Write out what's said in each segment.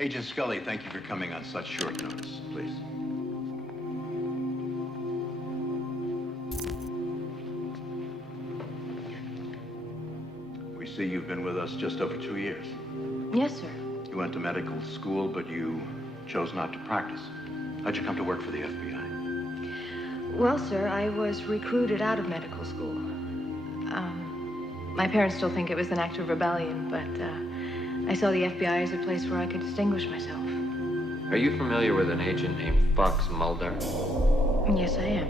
Agent Scully, thank you for coming on such short notice. Please. We see you've been with us just over 2 years. Yes, sir. You went to medical school, but you chose not to practice. How'd you come to work for the FBI? Well, sir, I was recruited out of medical school. My parents still think it was an act of rebellion, but I saw the FBI as a place where I could distinguish myself. Are you familiar with an agent named Fox Mulder? Yes, I am.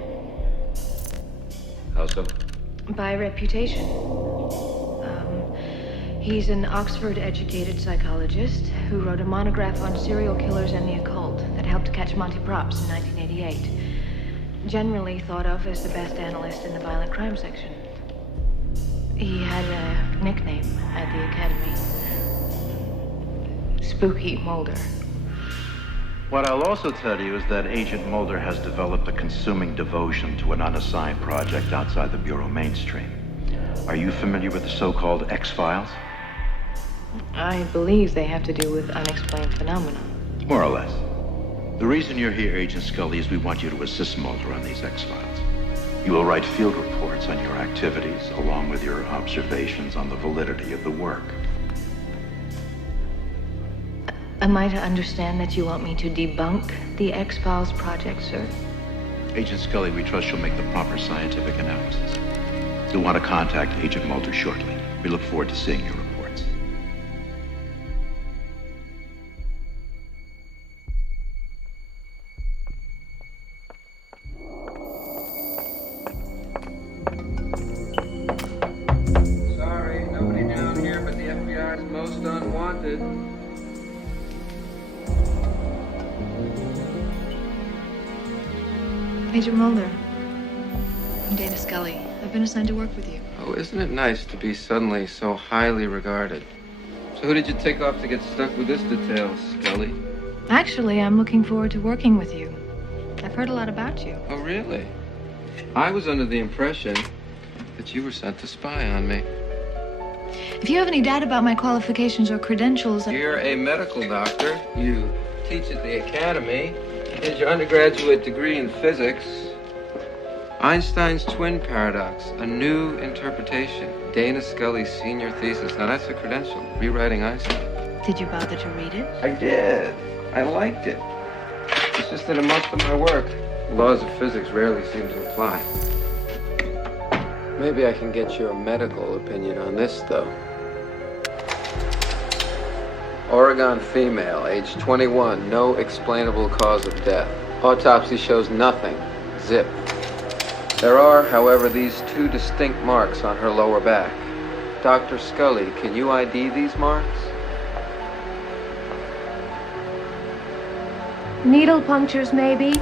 How so? By reputation. He's an Oxford-educated psychologist who wrote a monograph on serial killers and the occult that helped catch Monty Props in 1988. Generally thought of as the best analyst in the violent crime section. He had a nickname at the academy. Spooky Mulder. What I'll also tell you is that Agent Mulder has developed a consuming devotion to an unassigned project outside the Bureau mainstream. Are you familiar with the so-called X-Files? I believe they have to do with unexplained phenomena. More or less. The reason you're here, Agent Scully, is we want you to assist Mulder on these X-Files. You will write field reports on your activities, along with your observations on the validity of the work. Am I to understand that you want me to debunk the X-Files project, sir? Agent Scully, we trust you'll make the proper scientific analysis. You'll want to contact Agent Mulder shortly. We look forward to seeing your reports. Sorry, nobody down here but the FBI's most unwanted. Agent Mulder. I'm Dana Scully. I've been assigned to work with you. Oh, isn't it nice to be suddenly so highly regarded? So who did you take off to get stuck with this detail, Scully? Actually, I'm looking forward to working with you. I've heard a lot about you. Oh, really? I was under the impression that you were sent to spy on me. If you have any doubt about my qualifications or credentials... You're a medical doctor. You teach at the academy. You did your undergraduate degree in physics. Einstein's twin paradox, a new interpretation. Dana Scully's senior thesis. Now that's a credential, rewriting Einstein. Did you bother to read it? I did. I liked it. It's just that in most of my work, the laws of physics rarely seem to apply. Maybe I can get your medical opinion on this, though. Oregon female, age 21, no explainable cause of death. Autopsy shows nothing. Zip. There are, however, these two distinct marks on her lower back. Dr. Scully, can you ID these marks? Needle punctures, maybe.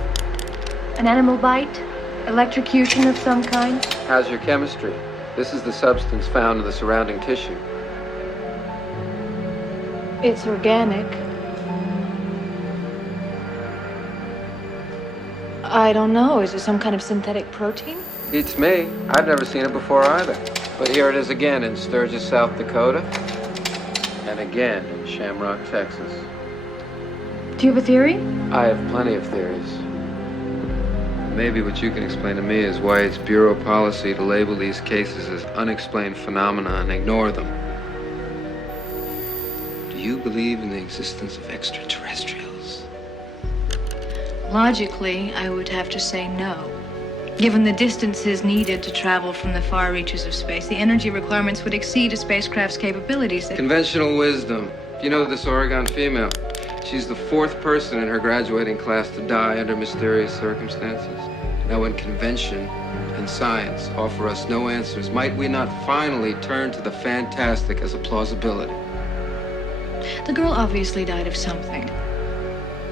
An animal bite. Electrocution of some kind. How's your chemistry? This is the substance found in the surrounding tissue. It's organic. I don't know. Is it some kind of synthetic protein? Beats me. I've never seen it before either. But here it is again in Sturgis, South Dakota. And again in Shamrock, Texas. Do you have a theory? I have plenty of theories. Maybe what you can explain to me is why it's bureau policy to label these cases as unexplained phenomena and ignore them. Do you believe in the existence of extraterrestrials? Logically, I would have to say no. Given the distances needed to travel from the far reaches of space, the energy requirements would exceed a spacecraft's capabilities. Conventional wisdom. You know this Oregon female? She's the fourth person in her graduating class to die under mysterious circumstances. Now, when convention and science offer us no answers, might we not finally turn to the fantastic as a plausibility? The girl obviously died of something.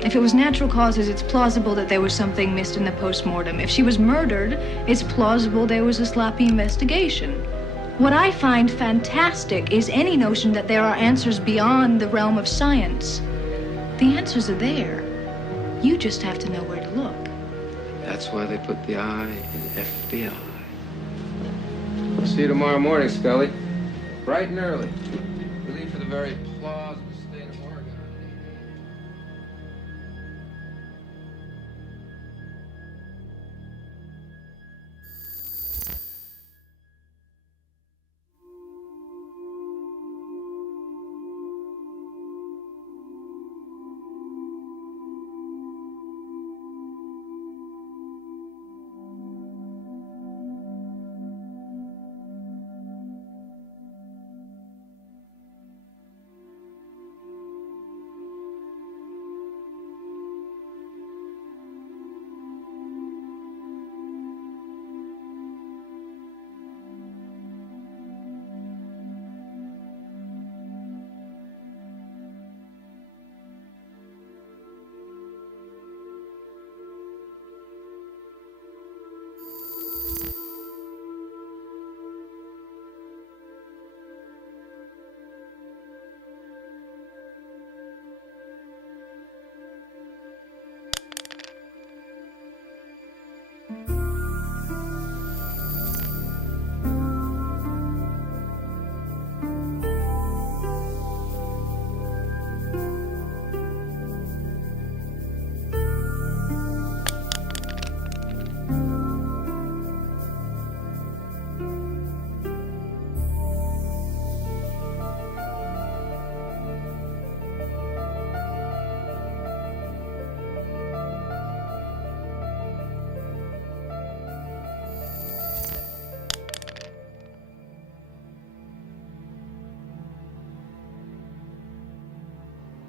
If it was natural causes, it's plausible that there was something missed in the post-mortem. If she was murdered, it's plausible there was a sloppy investigation. What I find fantastic is any notion that there are answers beyond the realm of science. The answers are there. You just have to know where to look. That's why they put the I in FBI. I'll see you tomorrow morning, Scully. Bright and early. We leave for the very plausible state of Oregon.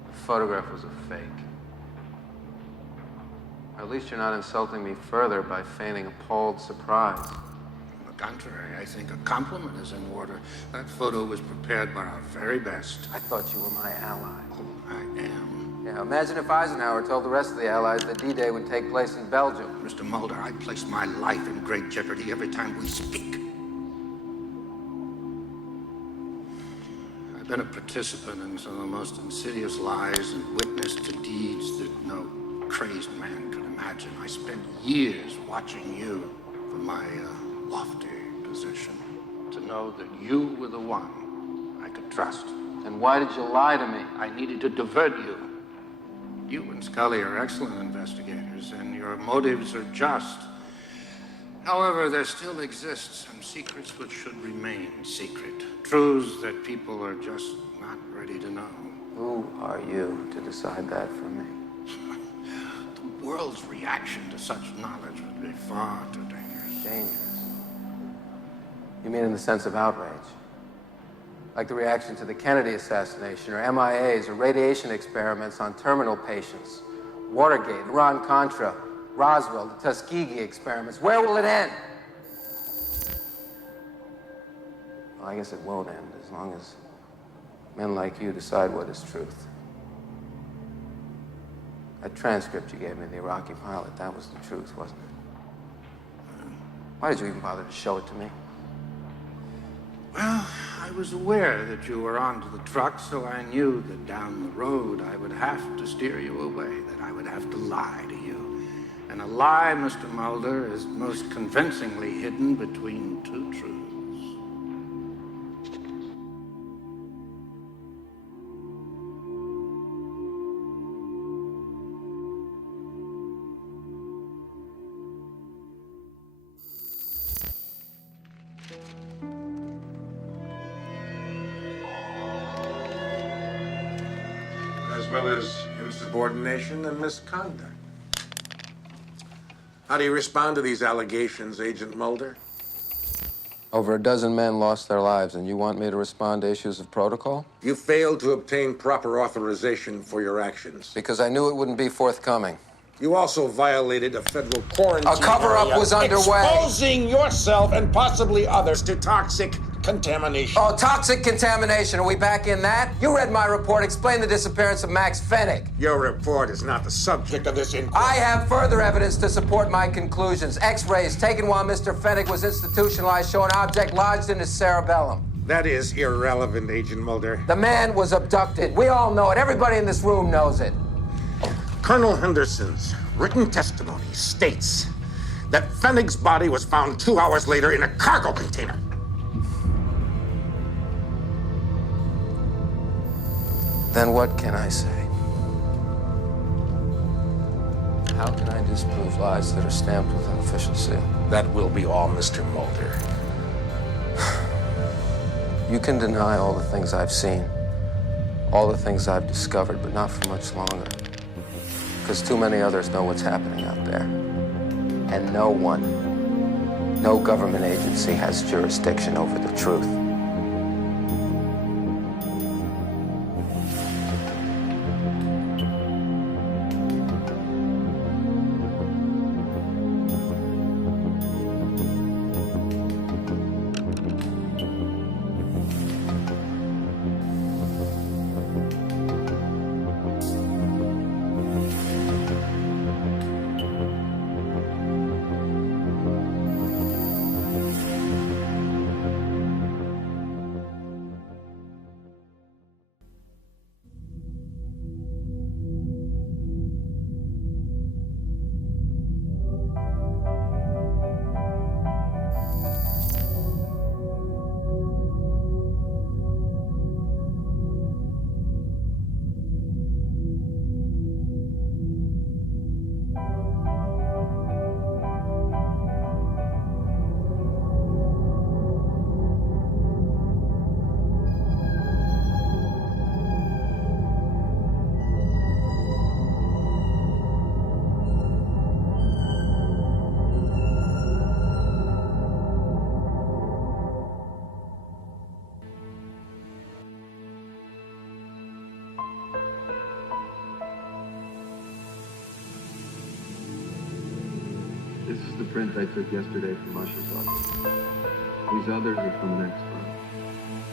The photograph was a fake. Or at least you're not insulting me further by feigning appalled surprise. On the contrary, I think a compliment is in order. That photo was prepared by our very best. I thought you were my ally. Oh, I am. Yeah, imagine if Eisenhower told the rest of the Allies that D-Day would take place in Belgium. Mr. Mulder, I place my life in great jeopardy every time we speak. I've been a participant in some of the most insidious lies and witnessed to deeds that no crazed man could imagine. I spent years watching you from my lofty position to know that you were the one I could trust. And why did you lie to me? I needed to divert you. You and Scully are excellent investigators, and your motives are just. However, there still exists some secrets which should remain secret. Truths that people are just not ready to know. Who are you to decide that for me? The world's reaction to such knowledge would be far too dangerous. Dangerous? You mean in the sense of outrage? Like the reaction to the Kennedy assassination, or MIAs, or radiation experiments on terminal patients, Watergate, Iran-Contra, Roswell, the Tuskegee experiments. Where will it end? Well, I guess it won't end as long as men like you decide what is truth. That transcript you gave me, the Iraqi pilot, that was the truth, wasn't it? Why did you even bother to show it to me? Well, I was aware that you were onto the truck, so I knew that down the road I would have to steer you away, that I would have to lie to you. And a lie, Mr. Mulder, is most convincingly hidden between two truths. As well as insubordination and misconduct. How do you respond to these allegations, Agent Mulder? Over a dozen men lost their lives, and you want me to respond to issues of protocol? You failed to obtain proper authorization for your actions. Because I knew it wouldn't be forthcoming. You also violated a federal quarantine. A cover-up area, was underway. Exposing yourself and possibly others to toxic contamination. Oh, toxic contamination. Are we back in that? You read my report. Explain the disappearance of Max Fennick. Your report is not the subject of this inquiry. I have further evidence to support my conclusions. X-rays taken while Mr. Fennick was institutionalized show an object lodged in his cerebellum. That is irrelevant, Agent Mulder. The man was abducted. We all know it. Everybody in this room knows it. Colonel Henderson's written testimony states that Pfennig's body was found 2 hours later in a cargo container. Then what can I say? How can I disprove lies that are stamped with an official seal? That will be all, Mr. Mulder. You can deny all the things I've seen, all the things I've discovered, but not for much longer. Because too many others know what's happening out there. And no one, no government agency has jurisdiction over the truth. This is the print I took yesterday from Usher's office. These others are from the next file.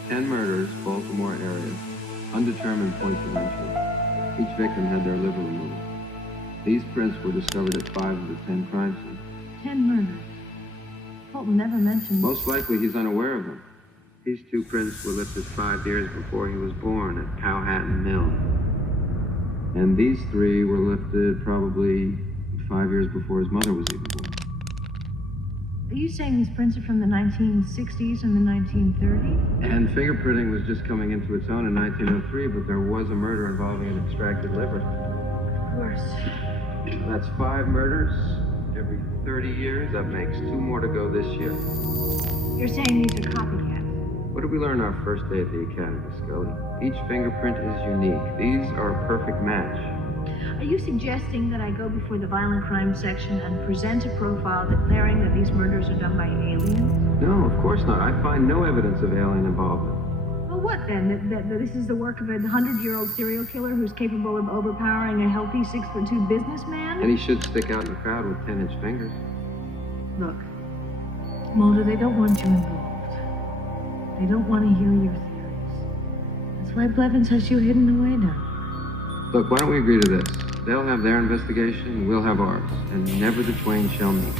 10 murders, Baltimore area. Undetermined points of entry. Each victim had their liver removed. These prints were discovered at 5 of the 10 crime scenes. 10 murders. Fulton never mentioned... Most likely he's unaware of them. These 2 prints were lifted 5 years before he was born at Powhatan Mill. And these 3 were lifted probably 5 years before his mother was even born. Are you saying these prints are from the 1960s and the 1930s? And fingerprinting was just coming into its own in 1903, but there was a murder involving an extracted liver. Of course. That's 5 murders every 30 years. That makes 2 more to go this year. You're saying these are copycats? What did we learn our first day at the academy, Scully? Each fingerprint is unique. These are a perfect match. Are you suggesting that I go before the violent crime section and present a profile declaring that these murders are done by aliens? No, of course not. I find no evidence of alien involvement. Well, what then? That this is the work of a 100-year-old serial killer who's capable of overpowering a healthy 6'2" businessman? And he should stick out in the crowd with 10-inch fingers. Look, Mulder, they don't want you involved. They don't want to hear your theories. That's why Blevins has you hidden away now. Look, why don't we agree to this? They'll have their investigation, we'll have ours, and never the twain shall meet.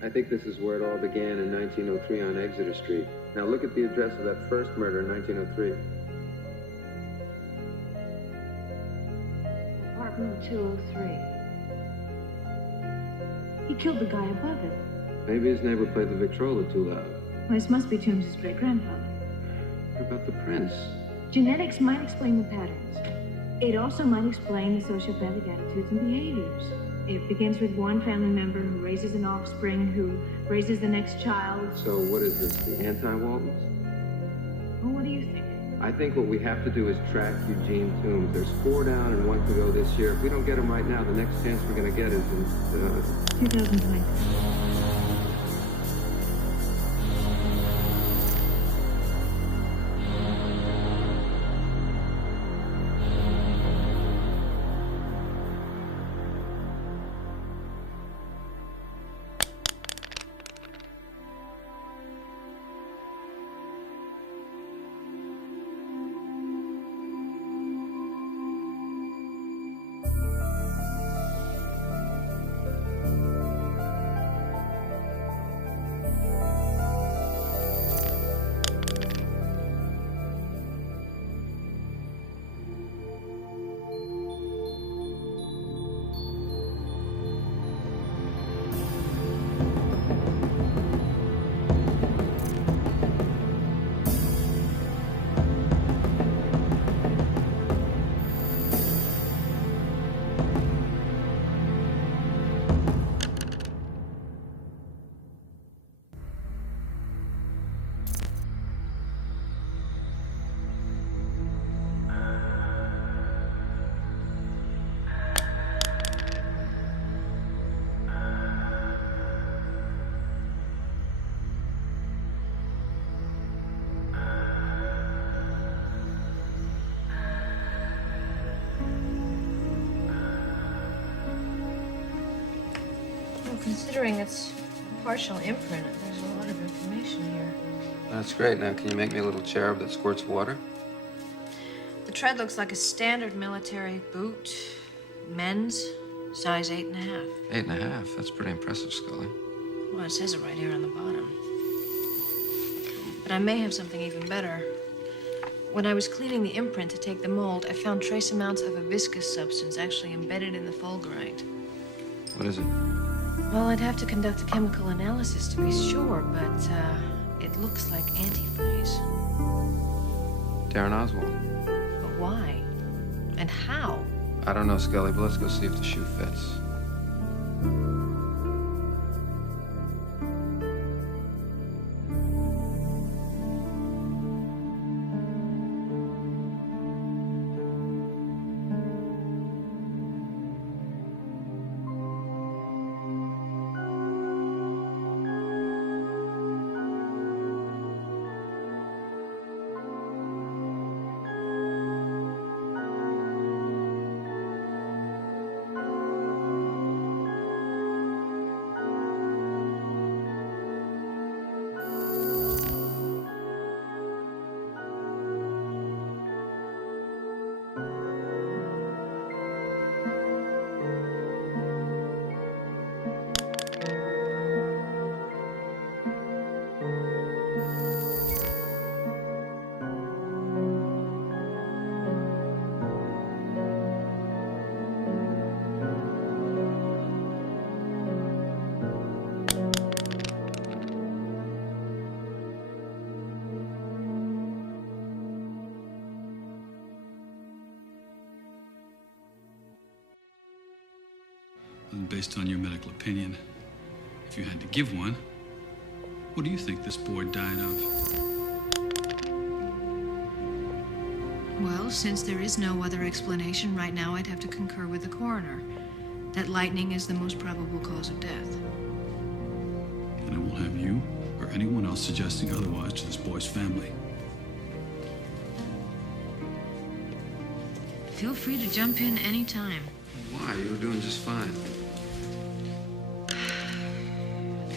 I think this is where it all began in 1903 on Exeter Street. Now look at the address of that first murder in 1903. Apartment 203. He killed the guy above it. Maybe his neighbor played the Victrola too loud. Well, this must be Toombs' great-grandfather. What about the prince? Genetics might explain the patterns. It also might explain the sociopathic attitudes and behaviors. It begins with one family member who raises an offspring, who raises the next child. So what is this, the anti-Waltons? Well, what do you think? I think what we have to do is track Eugene Toombs. There's 4 down and 1 to go this year. If we don't get him right now, the next chance we're going to get is in 2020. Considering it's a partial imprint, there's a lot of information here. That's great. Now, can you make me a little cherub that squirts water? The tread looks like a standard military boot. Men's, size 8.5. 8.5. That's pretty impressive, Scully. Well, it says it right here on the bottom. But I may have something even better. When I was cleaning the imprint to take the mold, I found trace amounts of a viscous substance actually embedded in the fulgurite. What is it? Well, I'd have to conduct a chemical analysis to be sure, but it looks like antifreeze. Darren Oswald. But why? And how? I don't know, Scully, but let's go see if the shoe fits. And based on your medical opinion, if you had to give one, what do you think this boy died of? Well, since there is no other explanation right now, I'd have to concur with the coroner. That lightning is the most probable cause of death. And I won't have you or anyone else suggesting otherwise to this boy's family. Feel free to jump in anytime. Why? You were doing just fine.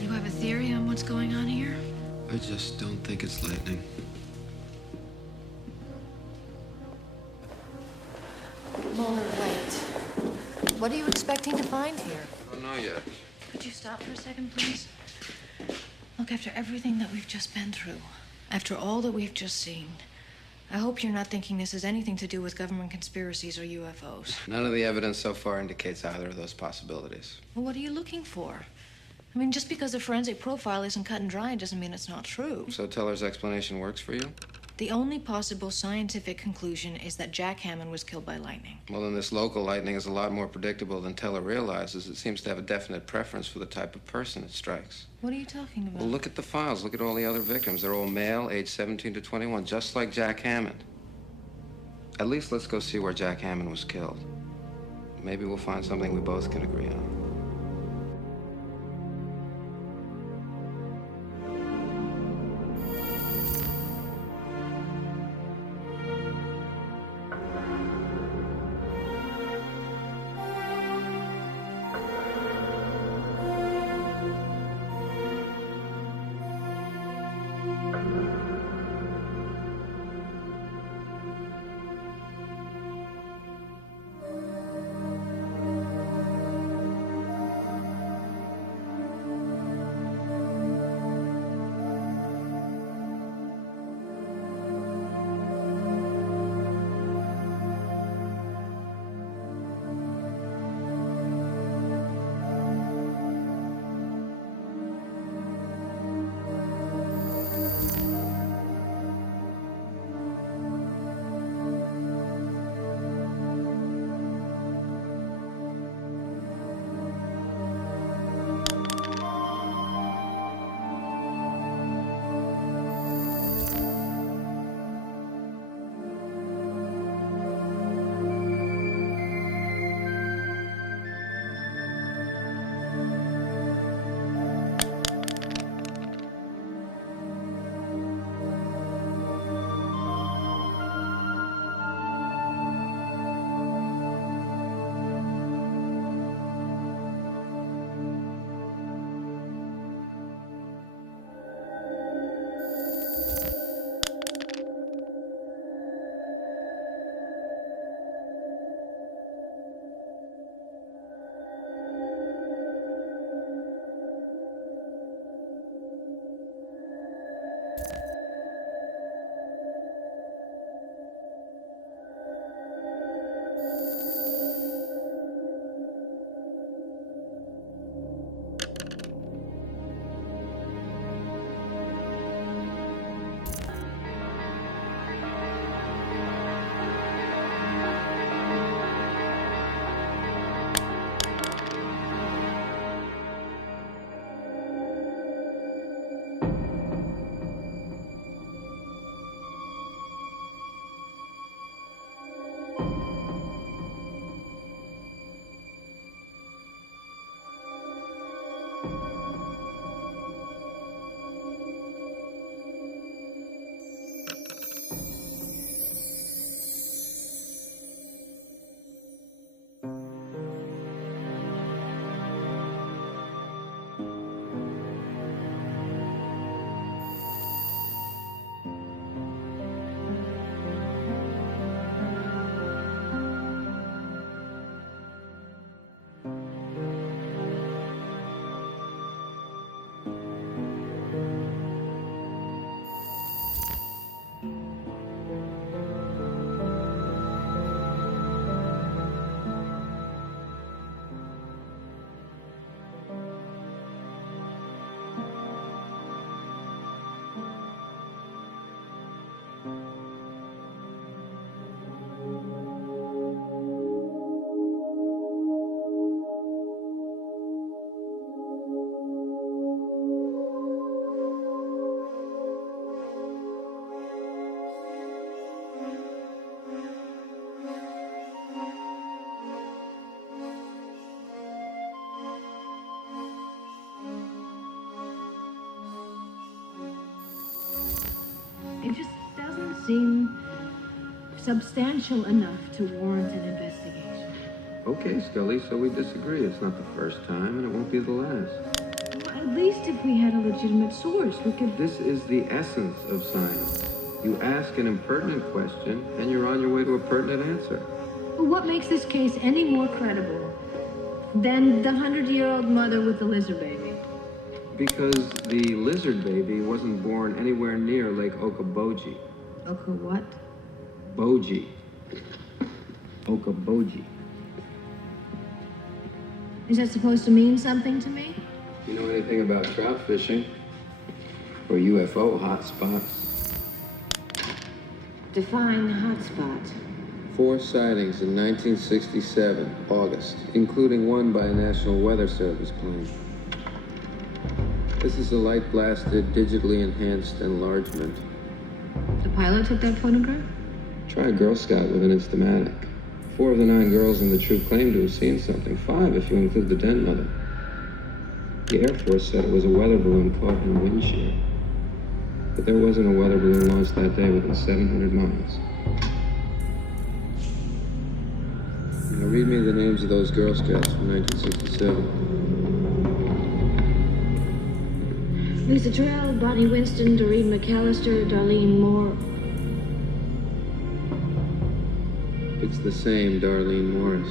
You have a theory on what's going on here? I just don't think it's lightning. Mulder, wait. What are you expecting to find here? I don't know yet. Could you stop for a second, please? Look, after everything that we've just been through, after all that we've just seen, I hope you're not thinking this has anything to do with government conspiracies or UFOs. None of the evidence so far indicates either of those possibilities. Well, what are you looking for? I mean, just because the forensic profile isn't cut and dry doesn't mean it's not true. So Teller's explanation works for you? The only possible scientific conclusion is that Jack Hammond was killed by lightning. Well, then this local lightning is a lot more predictable than Teller realizes. It seems to have a definite preference for the type of person it strikes. What are you talking about? Well, look at the files. Look at all the other victims. They're all male, aged 17 to 21, just like Jack Hammond. At least let's go see where Jack Hammond was killed. Maybe we'll find something we both can agree on. It just doesn't seem substantial enough to warrant an investigation. Okay, Scully, so we disagree. It's not the first time, and it won't be the last. Well, at least if we had a legitimate source, we could... This is the essence of science. You ask an impertinent question, and you're on your way to a pertinent answer. Well, what makes this case any more credible than the 100-year-old mother with the lizard baby? Because the lizard baby wasn't born anywhere near Lake Okoboji. Oka what? Boji. Okoboji. Is that supposed to mean something to me? You know anything about trout fishing? Or UFO hotspots? Define hotspot. 4 sightings in 1967, August, including one by a National Weather Service plane. This is a light-blasted, digitally enhanced enlargement. The pilot took that photograph? Try a Girl Scout with an Instamatic. 4 of the 9 girls in the troop claimed to have seen something. 5 if you include the den mother. The Air Force said it was a weather balloon caught in wind shear. But there wasn't a weather balloon launched that day within 700 miles. Now read me the names of those Girl Scouts from 1967. Lisa Terrell, Bonnie Winston, Doreen McAllister, Darlene Moore. It's the same Darlene Morris.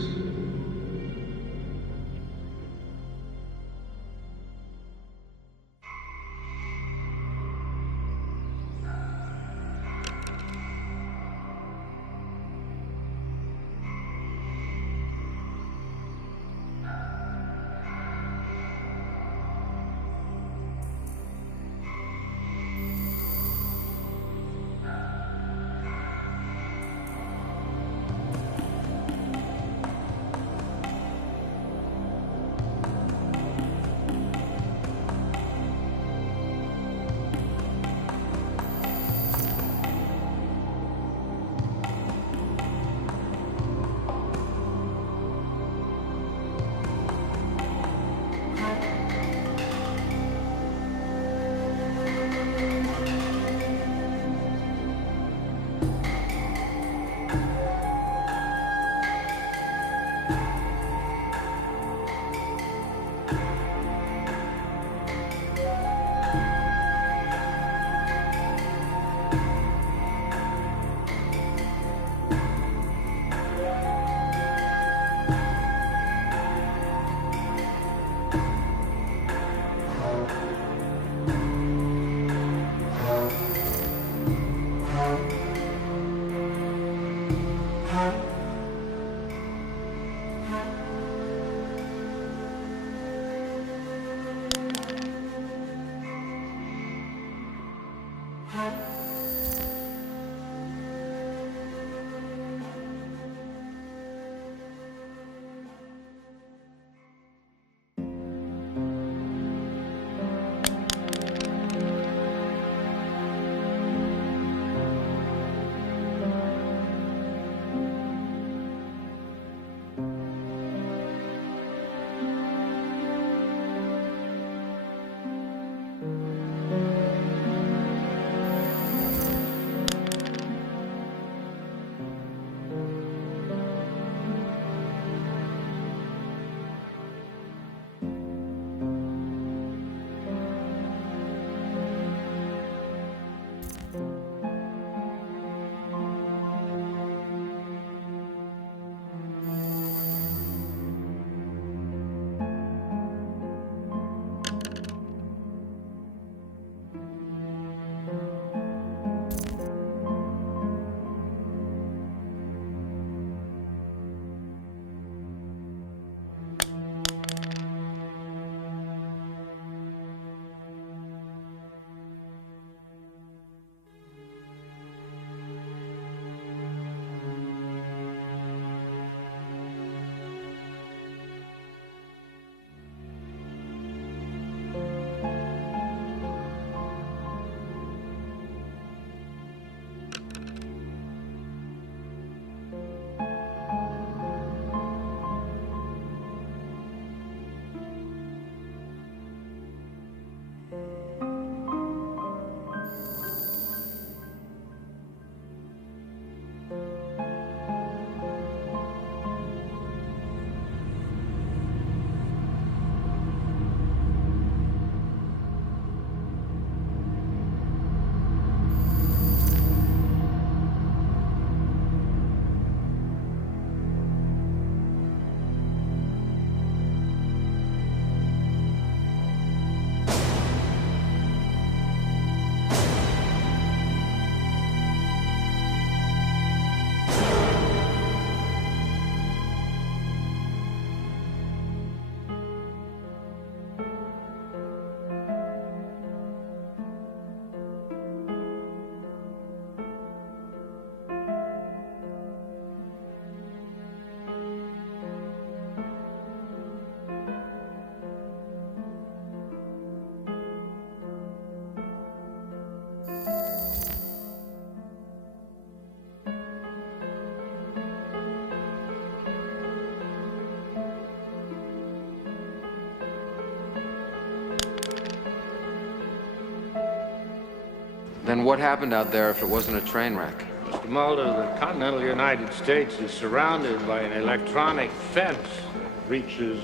Then what happened out there if it wasn't a train wreck? Mr. Mulder, the continental United States is surrounded by an electronic fence that reaches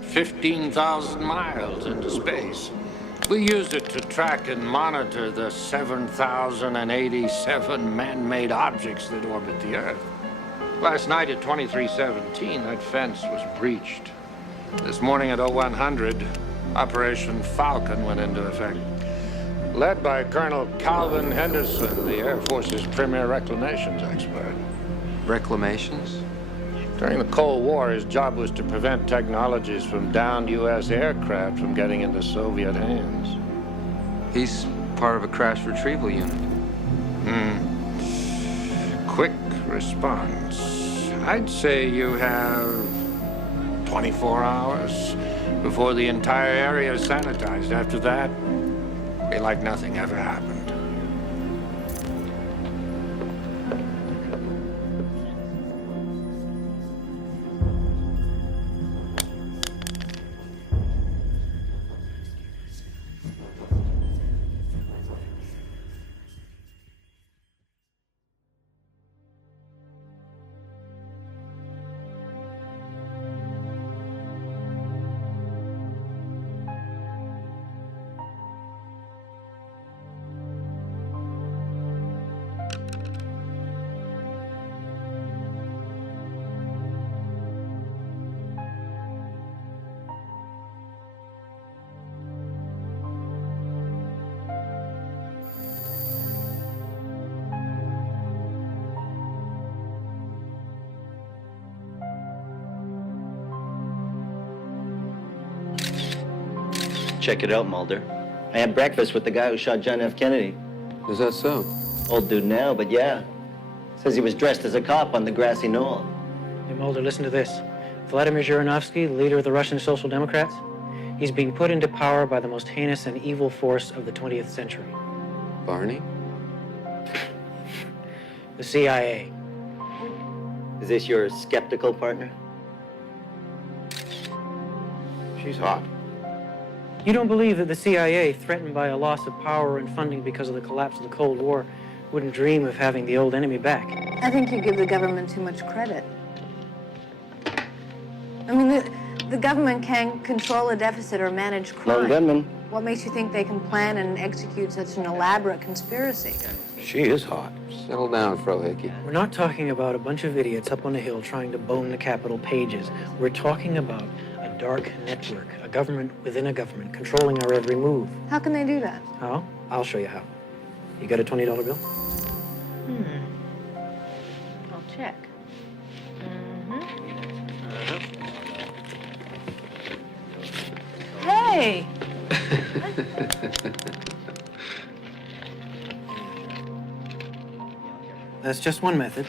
15,000 miles into space. We use it to track and monitor the 7,087 man-made objects that orbit the Earth. Last night at 2317, that fence was breached. This morning at 0100, Operation Falcon went into effect. Led by Colonel Calvin Henderson, the Air Force's premier reclamations expert. Reclamations? During the Cold War, his job was to prevent technologies from downed U.S. aircraft from getting into Soviet hands. He's part of a crash retrieval unit. Quick response. I'd say you have 24 hours before the entire area is sanitized. After that, be like nothing ever happened. Check it out, Mulder. I had breakfast with the guy who shot John F. Kennedy. Is that so? Old dude now, but yeah. Says he was dressed as a cop on the grassy knoll. Hey, Mulder, listen to this. Vladimir Zhirinovsky, the leader of the Russian Social Democrats, he's being put into power by the most heinous and evil force of the 20th century. Barney? The CIA. Is this your skeptical partner? She's hot. You don't believe that the CIA, threatened by a loss of power and funding because of the collapse of the Cold War, wouldn't dream of having the old enemy back? I think you give the government too much credit. I mean, the government can't control a deficit or manage crime. Lone gunman. What makes you think they can plan and execute such an elaborate conspiracy? She is hot. Settle down, Frohickey. We're not talking about a bunch of idiots up on a hill trying to bone the Capitol pages. We're talking about a dark network, a government within a government, controlling our every move. How can they do that? How? I'll show you how. You got a $20 bill? I'll check. Hey! That's just one method.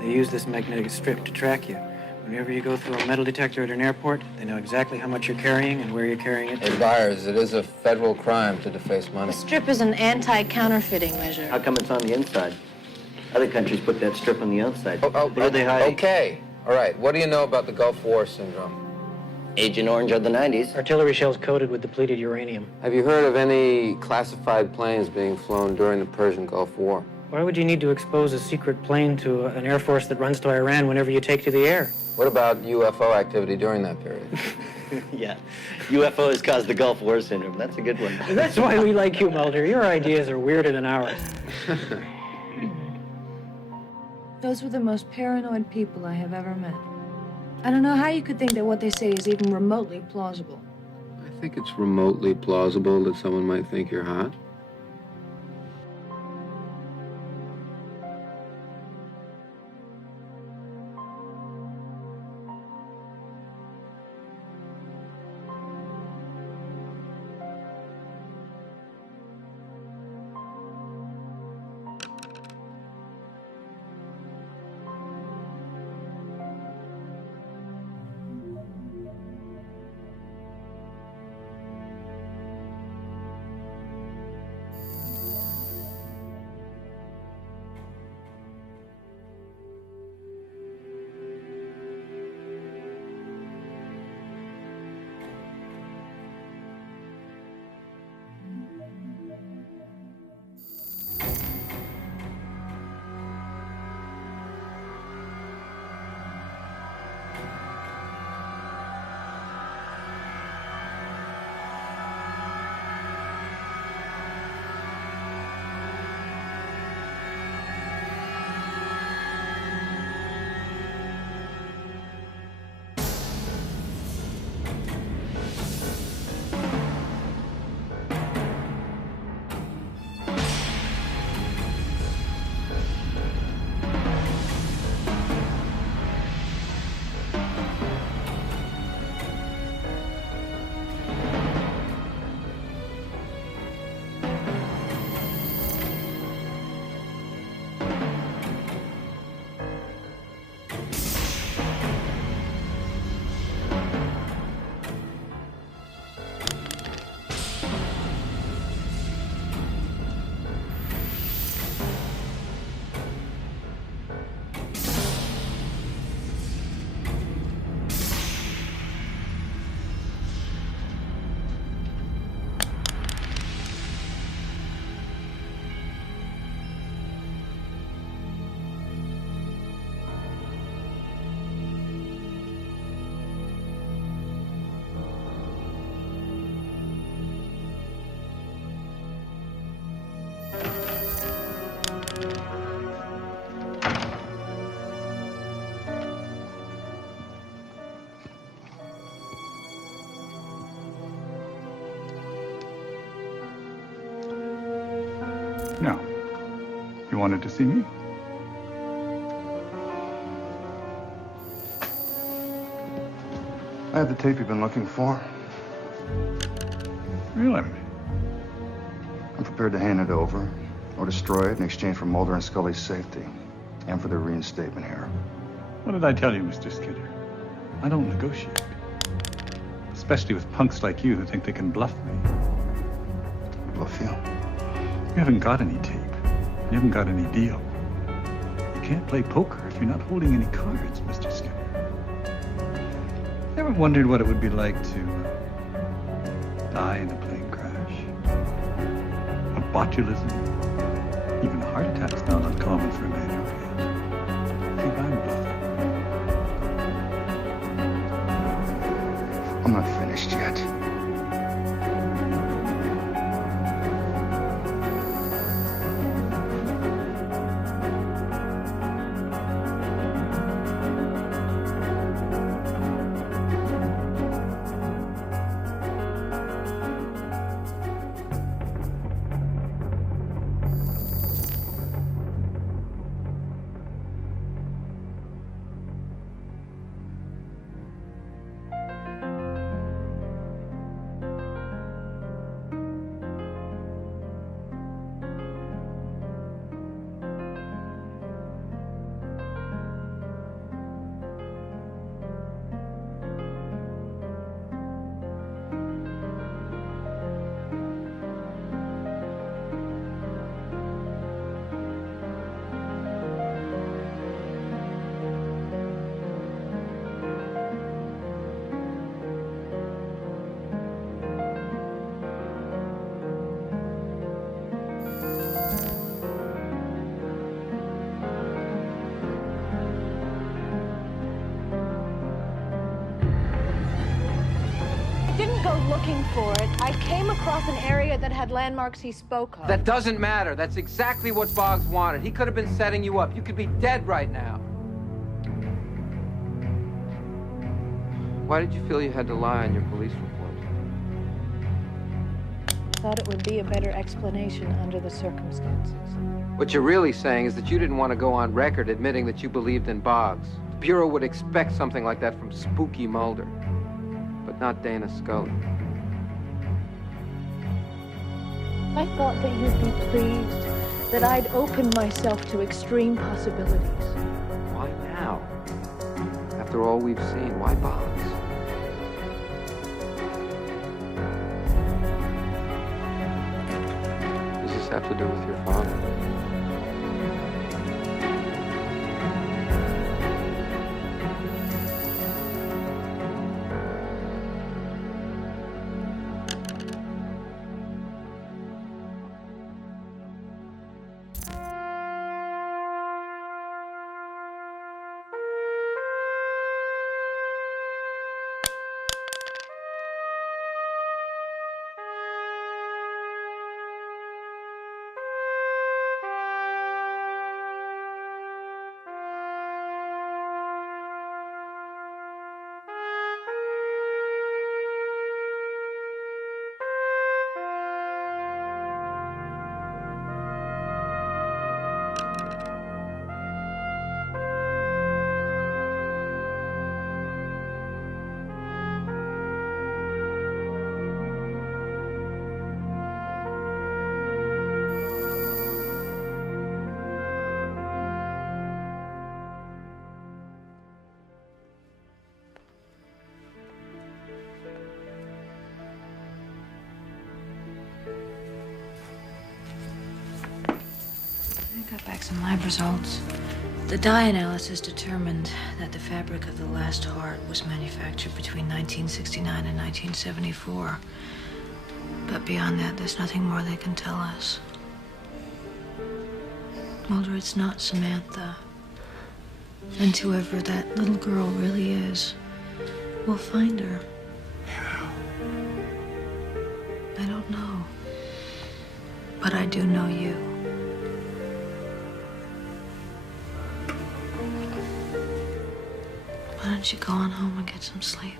They use this magnetic strip to track you. Whenever you go through a metal detector at an airport, they know exactly how much you're carrying and where you're carrying it. Hey, buyers, it is a federal crime to deface money. The strip is an anti-counterfeiting measure. How come it's on the inside? Other countries put that strip on the outside. What are they hiding? Okay. All right. What do you know about the Gulf War syndrome? Agent Orange of the 90s. Artillery shells coated with depleted uranium. Have you heard of any classified planes being flown during the Persian Gulf War? Why would you need to expose a secret plane to an air force that runs to Iran whenever you take to the air? What about UFO activity during that period? Yeah. UFOs caused the Gulf War syndrome. That's a good one. That's why we like you, Mulder. Your ideas are weirder than ours. Those were the most paranoid people I have ever met. I don't know how you could think that what they say is even remotely plausible. I think it's remotely plausible that someone might think you're hot. No. You wanted to see me? I have the tape you've been looking for. Really? I'm prepared to hand it over or destroy it in exchange for Mulder and Scully's safety and for their reinstatement here. What did I tell you, Mr. Skidder? I don't negotiate. Especially with punks like you who think they can bluff me. Bluff you? You haven't got any tape. You haven't got any deal. You can't play poker if you're not holding any cards, Mr. Skidder. Ever wondered what it would be like to die in a plane crash? A botulism? Even a heart attack's not uncommon for a man your age. I think I'm bluffing. I'm not finished yet. Looking for it, I came across an area that had landmarks he spoke of. That doesn't matter. That's exactly what Boggs wanted. He could have been setting you up. You could be dead right now. Why did you feel you had to lie on your police report? Thought it would be a better explanation under the circumstances. What you're really saying is that you didn't want to go on record admitting that you believed in Boggs. The Bureau would expect something like that from spooky Mulder, but not Dana Scully. I thought that you'd be pleased that I'd opened myself to extreme possibilities. Why now? After all we've seen, why Boggs? Does this have to do with your father? Got back some lab results. The dye analysis determined that the fabric of the last heart was manufactured between 1969 and 1974. But beyond that, there's nothing more they can tell us. Mulder, it's not Samantha. And whoever that little girl really is, we'll find her. I don't know. But I do know you. Why don't you go on home and get some sleep?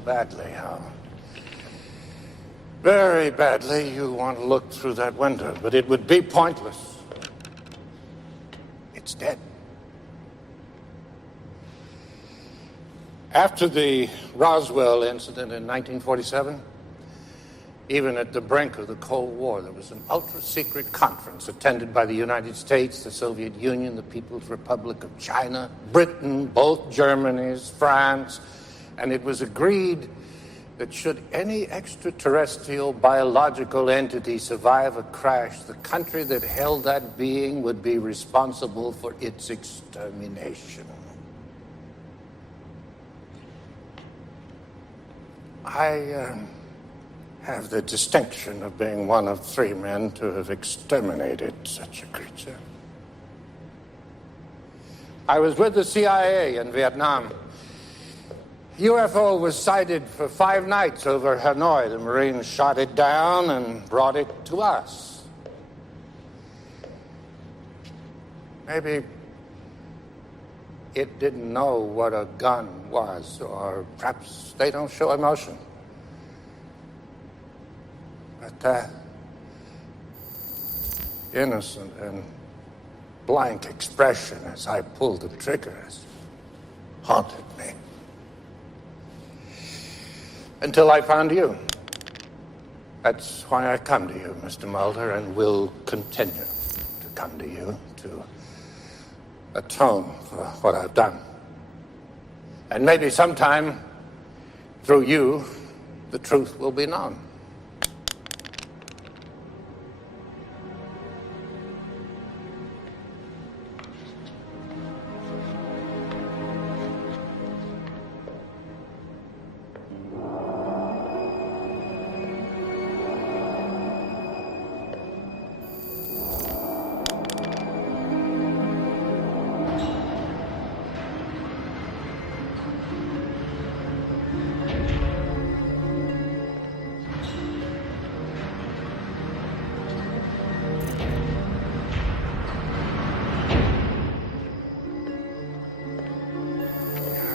badly how very badly you want to look through that window, but it would be pointless. It's dead. After the Roswell incident in 1947, even at the brink of the Cold War, there was an ultra-secret conference attended by the United States, the Soviet Union, the People's Republic of China, Britain, both Germanys, France, and it was agreed that should any extraterrestrial biological entity survive a crash, the country that held that being would be responsible for its extermination. I have the distinction of being one of 3 men to have exterminated such a creature. I was with the CIA in Vietnam. UFO was sighted for 5 nights over Hanoi. The Marines shot it down and brought it to us. Maybe it didn't know what a gun was, or perhaps they don't show emotion. But that innocent and blank expression as I pulled the trigger has haunted me. Until I found you. That's why I come to you, Mr. Mulder, and will continue to come to you to atone for what I've done. And maybe sometime, through you, the truth will be known.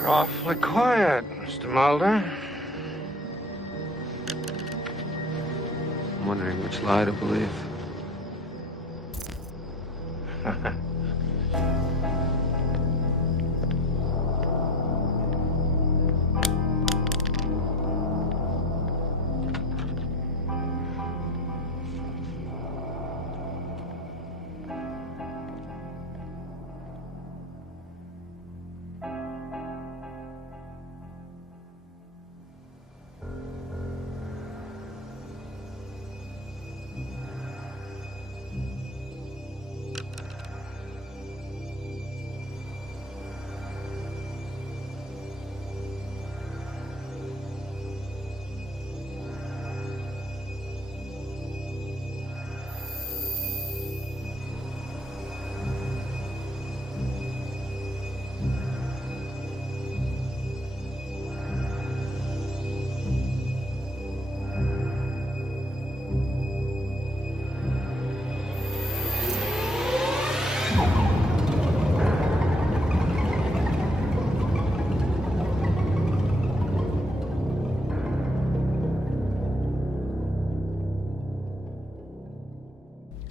Awfully quiet, Mr. Mulder. I'm wondering which lie to believe.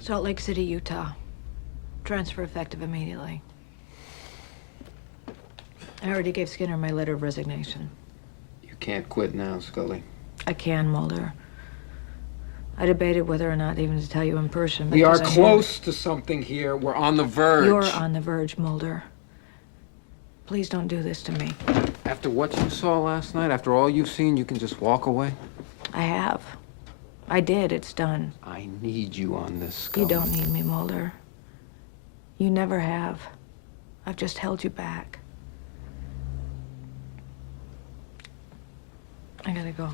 Salt Lake City, Utah. Transfer effective immediately. I already gave Skinner my letter of resignation. You can't quit now, Scully. I can, Mulder. I debated whether or not even to tell you in person. We are close to something here. We're on the verge. You're on the verge, Mulder. Please don't do this to me. After what you saw last night, after all you've seen, you can just walk away? I have. I did. It's done. I need you on this, Scully. You don't need me, Mulder. You never have. I've just held you back. I gotta go.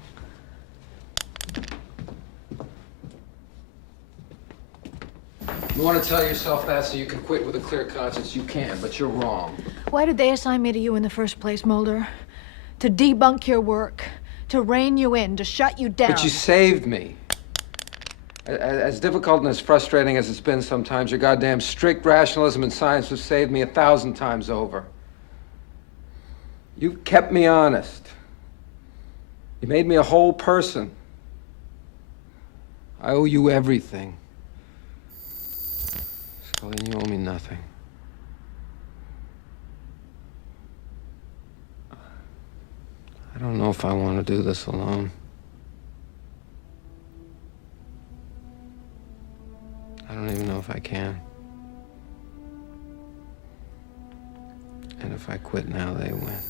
You want to tell yourself that so you can quit with a clear conscience, you can, but you're wrong. Why did they assign me to you in the first place, Mulder? To debunk your work, to rein you in, to shut you down. But you saved me. As difficult and as frustrating as it's been sometimes, your goddamn strict rationalism and science have saved me 1,000 times over. You kept me honest. You made me a whole person. I owe you everything. Scully, you owe me nothing. I don't know if I want to do this alone. I don't even know if I can. And if I quit now, they win.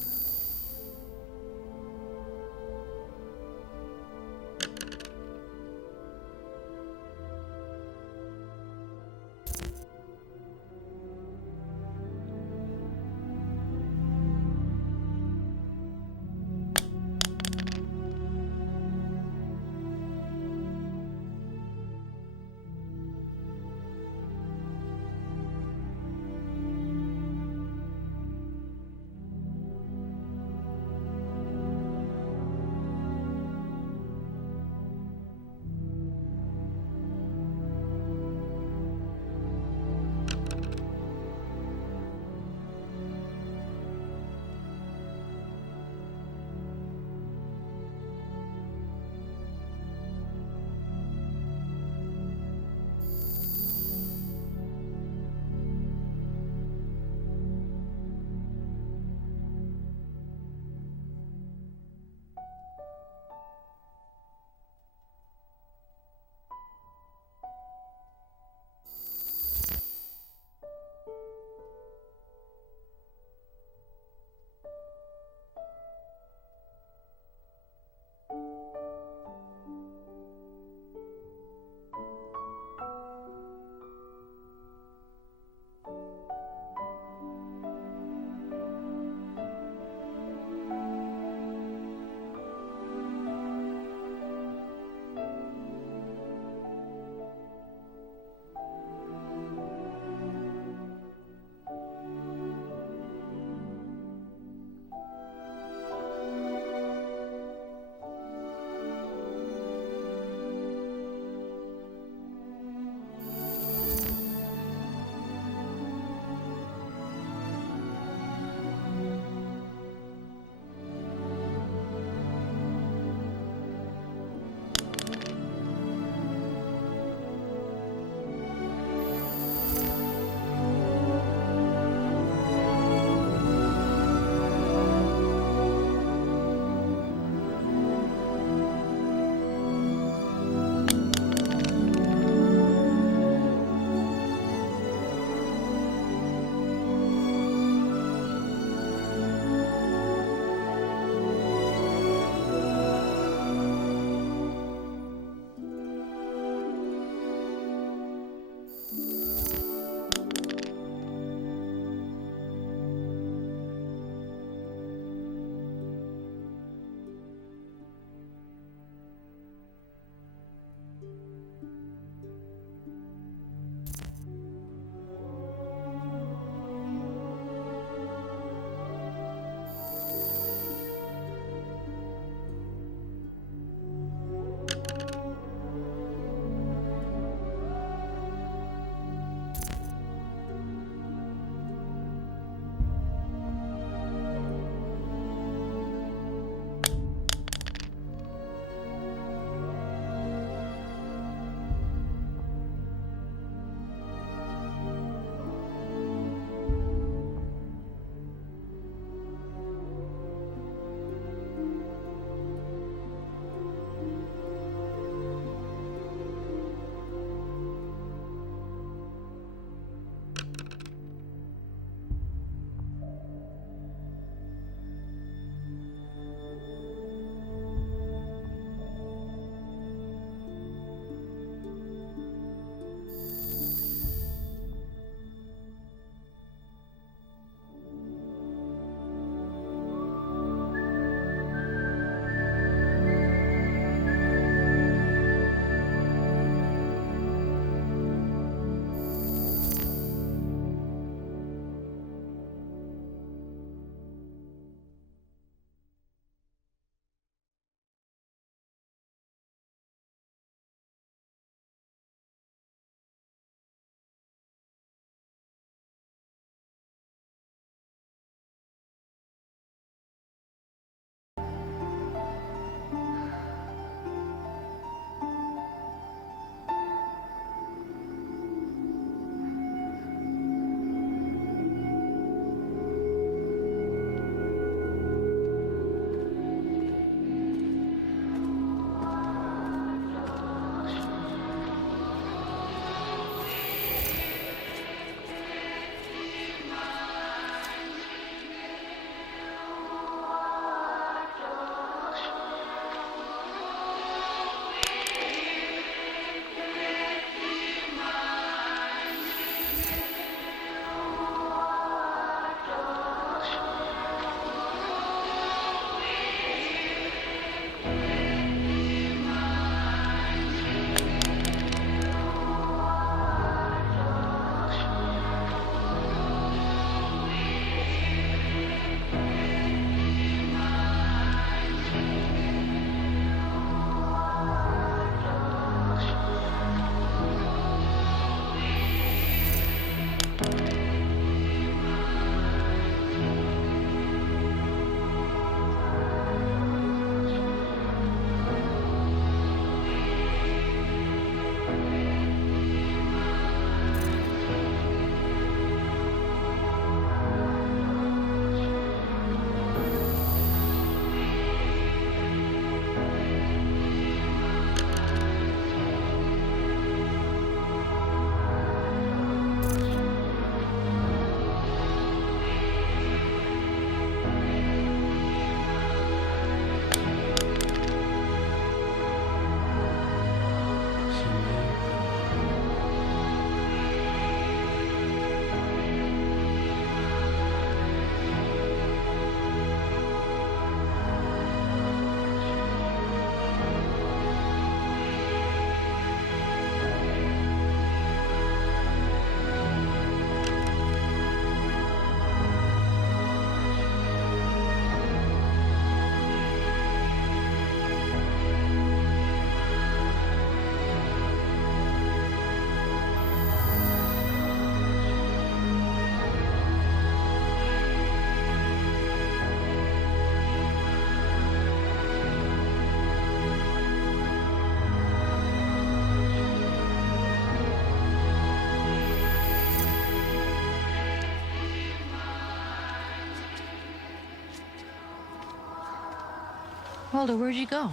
Mulder, where'd you go?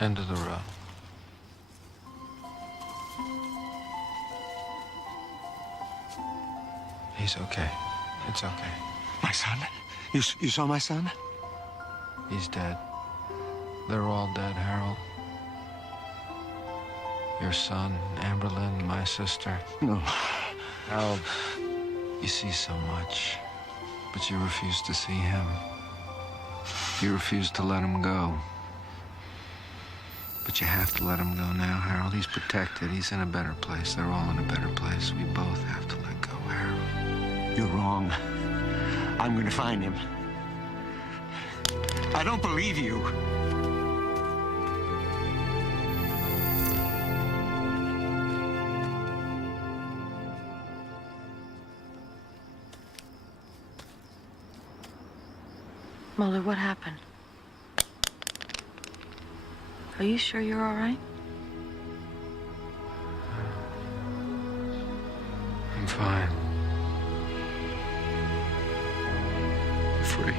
End of the road. He's okay. It's okay. My son? You saw my son? He's dead. They're all dead, Harold. Your son, Amberlyn, my sister. No. Harold, you see so much, but you refuse to see him. You refuse to let him go. But you have to let him go now, Harold. He's protected. He's in a better place. They're all in a better place. We both have to let go, Harold. You're wrong. I'm going to find him. I don't believe you. Mulder, what happened? Are you sure you're all right? I'm fine. Free.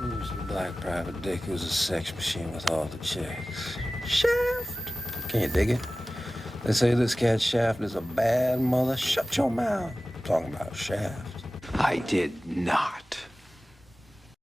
Who's the black private dick who's a sex machine with all the chicks? Shaft! Can you dig it? They say this cat Shaft is a bad mother. Shut your mouth. I'm talking about Shaft. I did not.